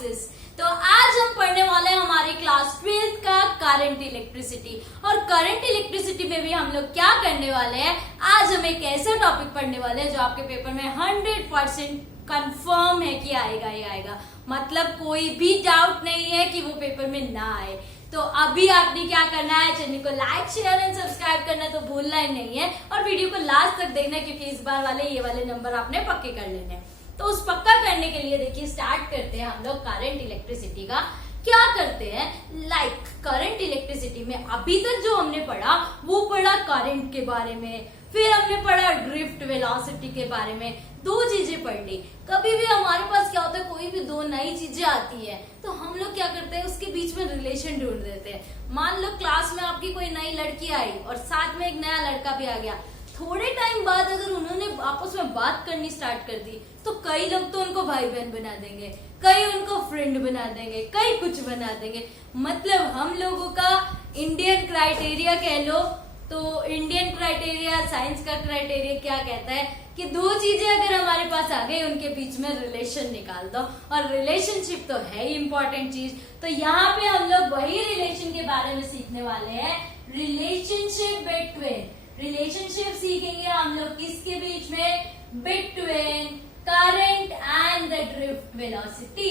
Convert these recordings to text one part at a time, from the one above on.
Classes. तो आज हम पढ़ने वाले हैं हमारी क्लास 12th का करंट इलेक्ट्रिसिटी। और करंट इलेक्ट्रिसिटी में भी हम लोग क्या करने वाले हैं, आज हम एक ऐसा टॉपिक पढ़ने वाले हैं जो आपके पेपर में 100% कंफर्म है कि आएगा ही आएगा। मतलब कोई भी डाउट नहीं है कि वो पेपर में ना आए। तो अभी आपने क्या करना है, चैनल को लाइक शेयर एंड सब्सक्राइब करना तो भूलना ही नहीं है, और वीडियो को लास्ट तक देखना क्योंकि इस बार वाले ये वाले नंबर आपने पक्के कर लेने हैं। तो उस पक्का करने के लिए देखिए स्टार्ट करते हैं हम लोग करंट इलेक्ट्रिसिटी का। क्या करते हैं, लाइक करंट इलेक्ट्रिसिटी में अभी तक जो हमने पढ़ा वो पढ़ा करंट के बारे में, फिर हमने पढ़ा ड्रिफ्ट वेलोसिटी के बारे में। दो चीजें पढ़ ली। कभी भी हमारे पास क्या होता है, कोई भी दो नई चीजें आती है तो हम लोग क्या करते हैं, उसके बीच में रिलेशन ढूंढ देते हैं। मान लो क्लास में आपकी कोई नई लड़की आई और साथ में एक नया लड़का भी आ गया। थोड़े टाइम बाद अगर उन्होंने आपस में बात करनी स्टार्ट कर दी तो कई लोग तो उनको भाई बहन बना देंगे, कई उनको फ्रेंड बना देंगे, कई कुछ बना देंगे। मतलब हम लोगों का इंडियन क्राइटेरिया कह लो तो इंडियन क्राइटेरिया, साइंस का क्राइटेरिया क्या कहता है कि दो चीजें अगर हमारे पास आ गई उनके बीच में रिलेशन निकाल दो, और रिलेशनशिप तो है ही इंपॉर्टेंट चीज। तो यहाँ पे हम लोग वही रिलेशन के बारे में सीखने वाले हैं, रिलेशनशिप बिटवीन। रिलेशनशिप सीखेंगे हम लोग किसके बीच में, between current and the drift velocity.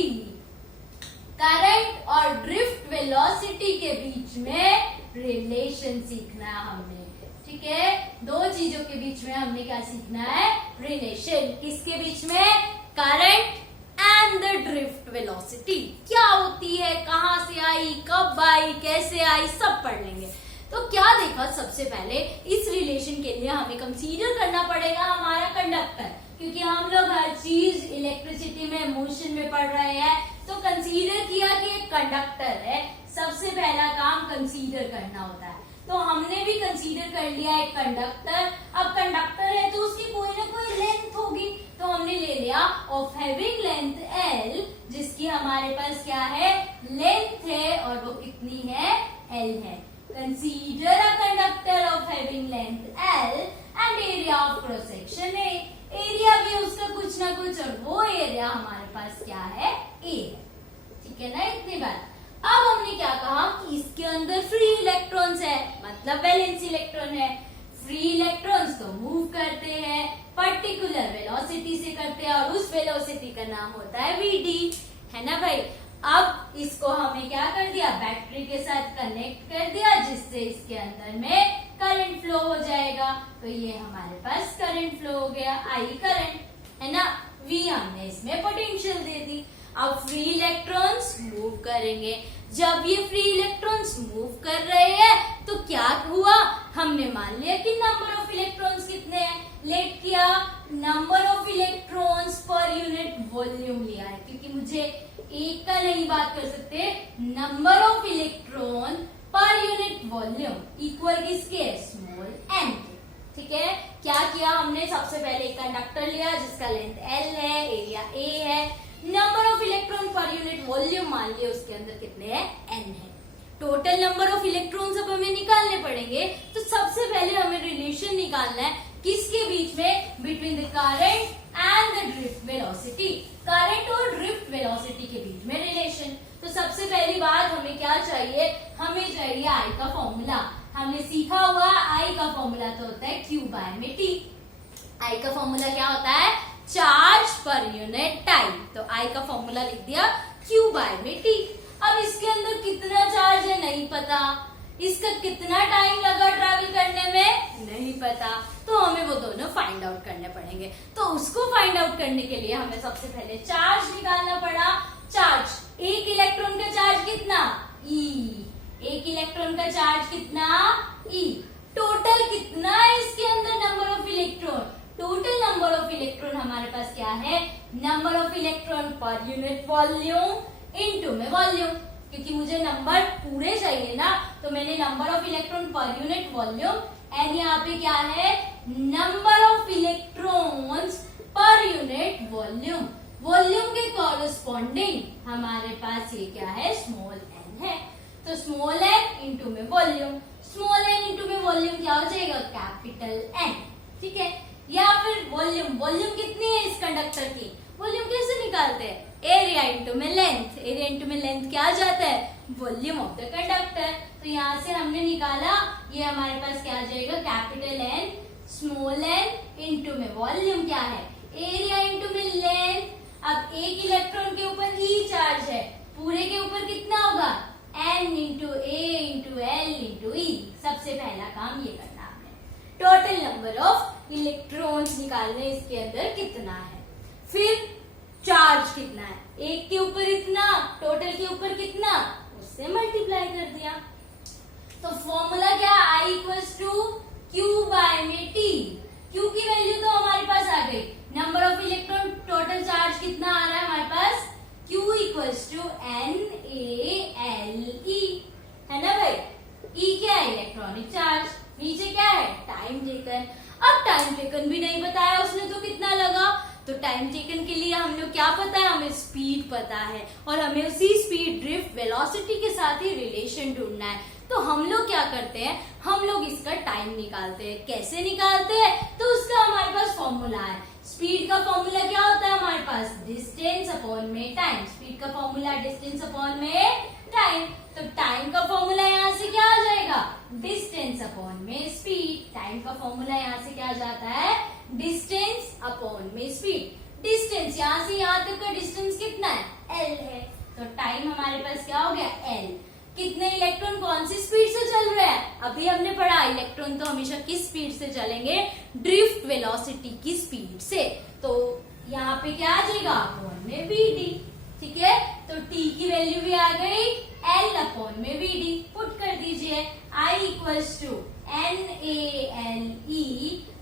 Current और ड्रिफ्ट वेलोसिटी के बीच में रिलेशन सीखना है हमने, ठीक है। दो चीजों के बीच में हमने क्या सीखना है, रिलेशन। किसके बीच में, current and the drift velocity. क्या होती है, कहां से आई, कब आई, कैसे आई, सब पढ़ लेंगे। तो क्या देखा, सबसे पहले इस रिलेशन के लिए हमें कंसीडर करना पड़ेगा हमारा कंडक्टर, क्योंकि हम लोग हर चीज इलेक्ट्रिसिटी में मोशन में पढ़ रहे हैं। तो कंसीडर किया कि एक कंडक्टर है, सबसे पहला काम कंसीडर करना होता है। तो हमने भी कंसीडर कर लिया एक कंडक्टर। अब कंडक्टर है तो उसकी कोई ना कोई लेंथ होगी, तो हमने ले लिया ऑफ हैविंग लेंथ L, जिसकी हमारे पास क्या है, लेंथ है, और वो कितनी है, L है। Consider a conductor of having length L and area of cross section A. Area भी उसका कुछ ना कुछ, और वो एरिया हमारे पास क्या है, A है। ठीक है ना, इतनी बात। अब हमने क्या कहा कि इसके अंदर फ्री इलेक्ट्रॉन्स है, मतलब वैलेंस इलेक्ट्रॉन है। फ्री इलेक्ट्रॉन्स तो मूव करते हैं पर्टिकुलर वेलोसिटी से करते हैं, और उस वेलोसिटी का नाम होता है VD, है ना भाई। अब इसको हमने क्या कर दिया, बैटरी के साथ कनेक्ट कर दिया, जिससे इसके अंदर में करंट फ्लो हो जाएगा। तो ये हमारे पास करंट फ्लो हो गया, आई करंट, है ना। V हमने इसमें पोटेंशियल दे दी। अब फ्री इलेक्ट्रॉन्स मूव करेंगे। जब ये फ्री इलेक्ट्रॉन्स मूव कर रहे हैं तो क्या हुआ, हमने मान लिया कि नंबर ऑफ इलेक्ट्रॉन्स कितने हैं, लेट किया number of electrons per unit volume लिया है, क्योंकि मुझे एक का नहीं बात कर सकते। नंबर ऑफ इलेक्ट्रॉन पर यूनिट वॉल्यूम इक्वल किसके, स्मॉल m के, ठीक है। क्या किया हमने, सबसे पहले एक कंडक्टर लिया जिसका लेंथ L है, एरिया A है, नंबर ऑफ इलेक्ट्रॉन पर यूनिट वॉल्यूम मान लिया उसके अंदर कितने हैं, n है। टोटल नंबर ऑफ इलेक्ट्रॉन्स अब हमें निकालने पड़ेंगे। तो सबसे पहले हमें रिलेशन निकालना है किसके बीच में, between the current and the drift velocity. Current और ड्रिफ्ट वेलोसिटी के बीच में रिलेशन। तो सबसे पहली बात हमें क्या चाहिए, हमें चाहिए आई का फॉर्मूला। हमने सीखा हुआ आई का फॉर्मूला तो होता है Q बाय में T। आई का फॉर्मूला क्या होता है, चार्ज पर यूनिट टाइम। तो आई का फॉर्मूला लिख दिया Q बाय में T। अब इसके अंदर कितना चार्ज है नहीं पता, इसका कितना टाइम लगा ट्रैवल करने में नहीं पता, तो हमें वो दोनों फाइंड आउट करने पड़ेंगे। तो उसको फाइंड आउट करने के लिए हमें सबसे पहले चार्ज निकालना पड़ा। चार्ज, एक इलेक्ट्रॉन का चार्ज कितना, E। एक इलेक्ट्रॉन का चार्ज कितना, E। टोटल कितना है इसके अंदर, number of electron. Total number of electron हमारे पास क्या है, नंबर ऑफ इलेक्ट्रॉन पर यूनिट वॉल्यूम इनटू में वॉल्यूम, क्योंकि मुझे नंबर पूरे चाहिए ना, तो मैंने नंबर ऑफ इलेक्ट्रॉन पर यूनिट वॉल्यूम, एंड यहाँ पे क्या है, number of electrons per unit volume. Volume के कॉरेस्पॉन्डिंग हमारे पास ये क्या है, स्मॉल n है। तो स्मॉल n इंटू में वॉल्यूम, स्मॉल n इंटू में वॉल्यूम क्या हो जाएगा, कैपिटल N, ठीक है। या फिर वॉल्यूम, वॉल्यूम कितनी है इस कंडक्टर की, वॉल्यूम कैसे निकालते हैं, एरिया इंटू में लेंथ, एरिया इंटू में लेंथ क्या आ जाता है, वॉल्यूम ऑफ द कंडक्टर। तो यहाँ से हमने निकाला, ये हमारे पास क्या आ जाएगा, capital N small N into में वॉल्यूम क्या है, एरिया इंटू में लेंथ। अब एक इलेक्ट्रॉन के ऊपर ई चार्ज है, पूरे के ऊपर कितना होगा, एन इंटू ए इंटू एल इंटू ई। सबसे पहला काम ये करना आपने, टोटल नंबर ऑफ इलेक्ट्रॉन्स निकालने इसके अंदर कितना है, फिर चार्ज कितना है, एक के ऊपर इतना, टोटल के ऊपर कितना, उससे मल्टीप्लाई कर दिया। तो फॉर्मूला क्या, I equals to Q by में टी। क्यू की वैल्यू तो हमारे पास आ गई, number of electron, total charge कितना आ रहा है हमारे पास, Q इक्वल्स टू NaLe, है ना भाई। E क्या है, इलेक्ट्रॉनिक चार्ज, नीचे क्या है, टाइम टेकन। अब टाइम टेकन भी नहीं बताया उसने तो कितना लगा, तो टाइम टेकन के लिए हम लोग क्या पता है, हमें स्पीड पता है और हमें उसी स्पीड ड्रिफ्ट वेलोसिटी के साथ ही रिलेशन ढूंढना है। तो हम लोग क्या करते हैं, हम लोग इसका टाइम निकालते हैं। कैसे निकालते हैं, तो उसका हमारे पास फॉर्मूला है। स्पीड का फॉर्मूला क्या होता है हमारे पास, डिस्टेंस अपॉन में टाइम। स्पीड का फॉर्मूला डिस्टेंस अपॉन में टाइम। तो टाइम का फॉर्मूला यहाँ से क्या आ जाएगा, डिस्टेंस अपॉन में स्पीड। टाइम का फॉर्मूला यहाँ से क्या आ जाता है, डिस्टेंस अपॉन में स्पीड। डिस्टेंस यहाँ से यहाँ तक का डिस्टेंस कितना है, एल है। तो टाइम हमारे पास क्या हो गया, एल। कितने इलेक्ट्रॉन कौन सी स्पीड से चल रहे हैं, अभी हमने पढ़ा इलेक्ट्रॉन तो हमेशा किस स्पीड से चलेंगे, ड्रिफ्ट वेलोसिटी की स्पीड से। तो यहाँ पे क्या आ जाएगा, अपॉन में वीडी। ठीक है, तो टी की वैल्यू भी आ गई, एल अपॉन में वीडी। पुट कर दीजिए, I equals to NaLe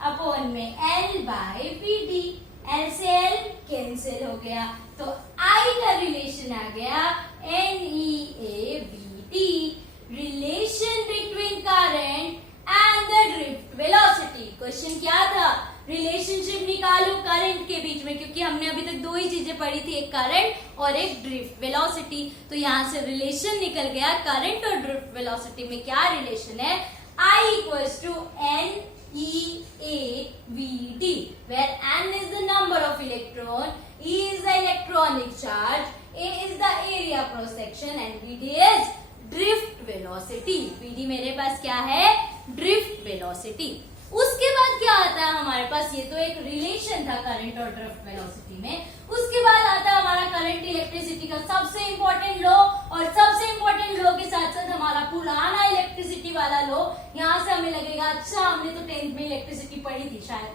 upon में एल बाय वीडी। एल से एल कैंसिल हो गया, तो आई का रिलेशन आ गया NeAVT, relation between current and the drift velocity. Question क्या था, रिलेशनशिप निकालो करंट के बीच में, क्योंकि हमने अभी तक दो ही चीजें पढ़ी थी, एक करंट और एक ड्रिफ्ट वेलोसिटी। तो यहाँ से रिलेशन निकल गया, करंट और ड्रिफ्ट वेलोसिटी में क्या रिलेशन है, I equals to NeAVT, where N is the number of electron, E is the electronic charge, A is the area cross section and VD is drift velocity। VD मेरे पास क्या है, drift velocity। उसके बाद क्या आता है हमारे पास, ये तो एक रिलेशन था करंट और ड्रिफ्ट वेलोसिटी में। उसके बाद आता है हमारा करंट इलेक्ट्रिसिटी का सबसे इंपॉर्टेंट लॉ, और सबसे इंपॉर्टेंट लॉ के साथ साथ हमारा पुराना इलेक्ट्रिसिटी वाला लॉ। यहाँ से हमें लगेगा अच्छा हमने तो 10th में इलेक्ट्रिसिटी पढ़ी थी शायद,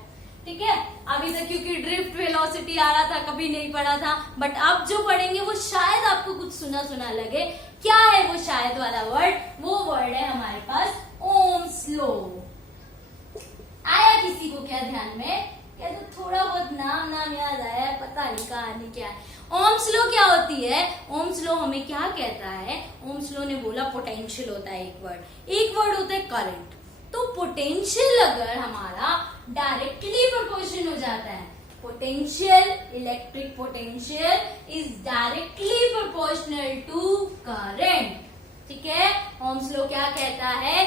ठीक है। अभी तक क्योंकि ड्रिफ्ट वेलोसिटी आ रहा था, कभी नहीं पढ़ा था, बट अब जो पढ़ेंगे वो शायद आपको कुछ सुना सुना लगे। क्या है वो शायद वाला वर्ड, वो वर्ड है हमारे पास ओम्स लॉ। आया किसी को क्या ध्यान में, क्या तो थोड़ा बहुत नाम याद आया, पता नहीं कहानी क्या है। ओम्स लॉ क्या होती है, ओम्स लॉ हमें क्या कहता है, ओम्स लॉ ने बोला पोटेंशियल होता है एक वर्ड होता है करंट। तो पोटेंशियल अगर हमारा डायरेक्टली प्रोपोर्शन हो जाता है, potential, electric potential is directly proportional to current. ठीक है, ओम्स लॉ क्या कहता है,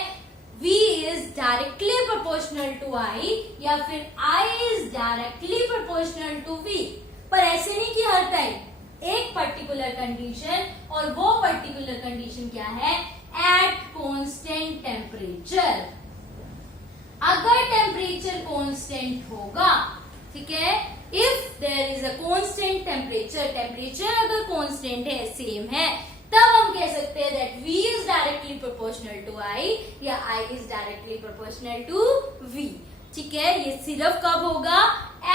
V is directly proportional to I, या फिर I is directly proportional to V। पर ऐसे नहीं कि हर टाइम, एक पर्टिकुलर कंडीशन, और वो पर्टिकुलर कंडीशन क्या है, एट कांस्टेंट टेम्परेचर। अगर टेम्परेचर कांस्टेंट होगा, ठीक है, if there is a constant temperature, temperature अगर कांस्टेंट है, सेम है, तब हम कह सकते हैं that V is directly proportional to I, या I is directly proportional to V। ठीक है, ये सिर्फ कब होगा,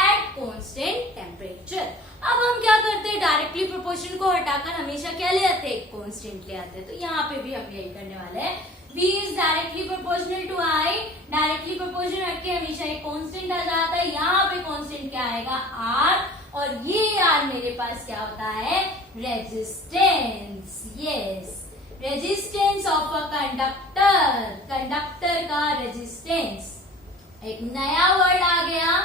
at constant temperature। अब हम क्या करते हैं, डायरेक्टली प्रोपोर्शन को हटाकर हमेशा क्या ले आते हैं, एक कांस्टेंट ले आते हैं। तो यहाँ पे भी हम यही करने वाले हैं, V is directly proportional to I, directly proportion हट के हमेशा एक कांस्टेंट आ जाता है। यहाँ पे कांस्टेंट क्या आएगा, R, और ये यार मेरे पास क्या होता है, resistance. Yes, resistance of a conductor, conductor का रेजिस्टेंस। एक नया वर्ड आ गया,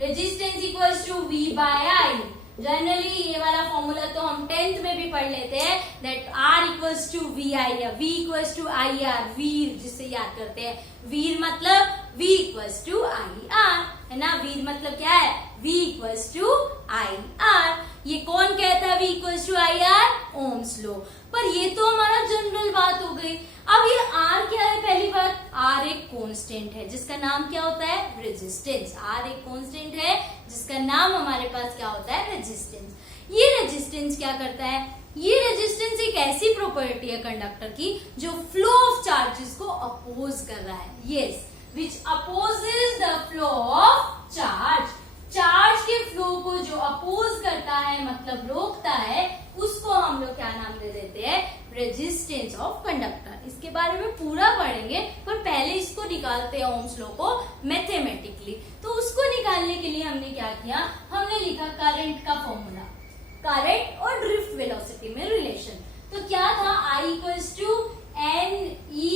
resistance equals to V by I। Generally ये वाला फॉर्मूला तो हम 10th में भी पढ़ लेते हैं, that R equals to VI या V इक्वल्स टू IR, वीर जिससे याद करते हैं, वीर मतलब V इक्वल्स टू IR, है ना। वीर मतलब क्या है, V इक्वल्स टू IR। ये कौन कहता है V equals to IR, Ohm's law. पर ये तो हमारा जनरल बात हो गई। अब ये R क्या है? पहली बात, R एक कांस्टेंट है जिसका नाम क्या होता है? रेजिस्टेंस। R एक कांस्टेंट है जिसका नाम हमारे पास क्या होता है? रेजिस्टेंस। ये रेजिस्टेंस क्या करता है? ये रेजिस्टेंस एक ऐसी प्रॉपर्टी है कंडक्टर की जो फ्लो ऑफ चार्जेस को अपोज कर रहा है। Yes, which opposes the flow of charge. Charge के फ्लो को जो अपोज करता है, मतलब रोकता है, उसको हम लोग क्या नाम दे देते हैं? Resistance of conductor. इसके बारे में पूरा पढ़ेंगे, पर पहले इसको निकालते हैं ओम्स लॉ को मैथमेटिकली। तो उसको निकालने के लिए हमने क्या किया? हमने लिखा करंट का फॉर्मूला, करंट और ड्रिफ्ट वेलोसिटी में रिलेशन। तो क्या था? I इक्वल्स टू NEAVD,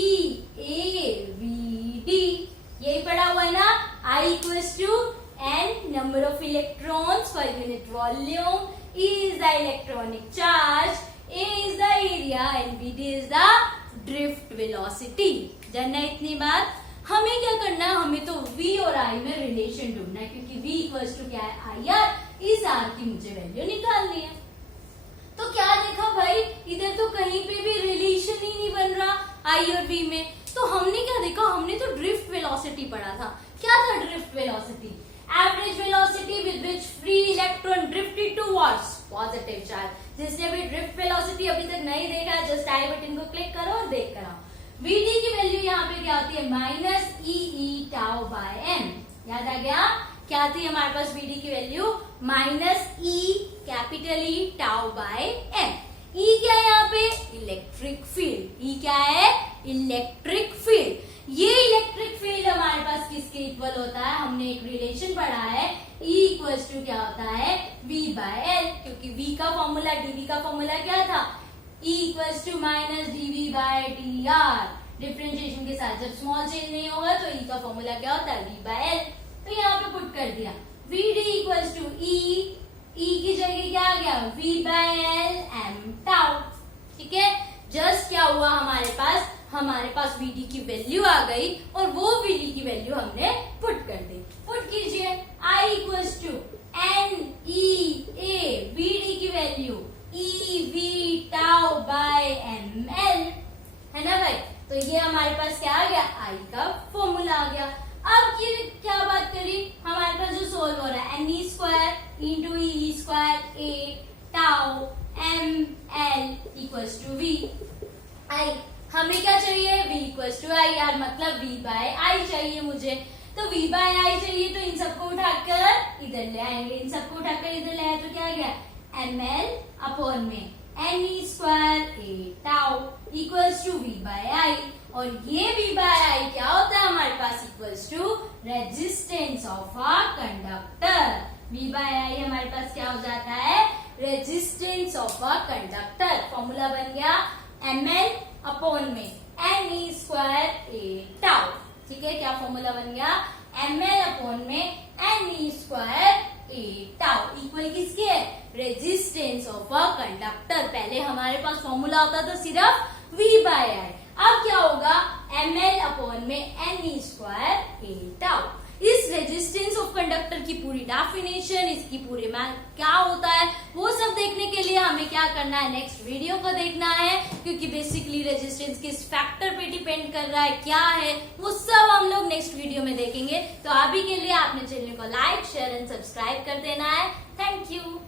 यही पढ़ा हुआ है ना? I equals to N number of electrons per unit volume, E is the electronic charge, A is the area and VD is the drift velocity। जानना इतनी बात? हमें क्या करना है? हमें तो V और I में रिलेशन ढूंढना है, क्योंकि V इक्वल्स टू क्या है? IR। इस R की मुझे वैल्यू निकालनी है। तो क्या देखा भाई, इधर तो कहीं पे भी रिलेशन ही नहीं बन रहा I और V में। तो हमने क्या देखा? हमने तो ड्रिफ्ट वेलोसिटी पढ़ा था। क्या था drift velocity? Average velocity with which free electron drifted towards positive charge. जिसने भी ड्रिफ्ट वेलोसिटी अभी तक नहीं देखा है, जस्ट आई बटन को क्लिक करो और देख कर आओ। VD की वैल्यू यहाँ पे क्या होती है? Minus EE tau by M। याद आ गया? क्या थी हमारे पास VD की value? Minus E capital E tau by M। E क्या है यहाँ पे? Electric field. E क्या है? Electric field. ये इलेक्ट्रिक फील्ड हमारे पास किसके इक्वल होता है? हमने एक रिलेशन पढ़ा है, E इक्वल्स टू क्या होता है? V by L। क्योंकि V का फॉर्मूला, dV का फॉर्मूला क्या था? E equals to minus dV by dr। Differentiation के साथ जब स्मॉल चेंज नहीं होगा तो E का फॉर्मूला क्या होता है? V by L। तो यहाँ पे पुट कर दिया VD इक्वल्स टू E की जगह क्या आ गया? V by L M tau. ठीक है, जस्ट क्या हुआ हमारे पास VD की वैल्यू आ गई और वो VD की वैल्यू हमने पुट कर दी। पुट कीजिए I equals to NEA, VD की value EV tau by ML, है ना भाई? तो ये हमारे पास क्या आ गया? I का फॉर्मूला आ गया। अब ये क्या बात करी? हमारे पास जो सोल्व हो रहा है NE square into E square A tau ML equals to V I। हमें क्या चाहिए? V इक्वल्स टू I यार, मतलब V बाय I चाहिए मुझे। तो V बाय I चाहिए तो इन सबको उठाकर इधर ले आएंगे, इन सबको उठाकर इधर ले आए तो क्या आ गया? ML अपॉन में NE square A tau equals to V by I। और ये V बाय I क्या होता है हमारे पास? Equals to resistance of a conductor. V by I हमारे पास क्या हो जाता है? Resistance of a conductor. Formula बन गया ML अपॉन में NE स्क्वायर A टाउ। ठीक है, क्या फॉर्मूला बन गया? ML अपॉन में NE square A tau equal किसके है? Resistance of a conductor. पहले हमारे पास फॉर्मूला होता था सिर्फ V बाय I, अब क्या होगा? ML अपॉन में NE स्क्वायर A टाउ। इस रेजिस्टेंस ऑफ कंडक्टर की पूरी डेफिनेशन, इसकी पूरी मैथ क्या होता है, वो सब देखने के लिए हमें क्या करना है? नेक्स्ट वीडियो को देखना है, क्योंकि बेसिकली रेजिस्टेंस किस फैक्टर पे डिपेंड कर रहा है, क्या है, वो सब हम लोग नेक्स्ट वीडियो में देखेंगे। तो अभी के लिए आपने चैनल को लाइक, शेयर एंड सब्सक्राइब कर देना है। Thank you.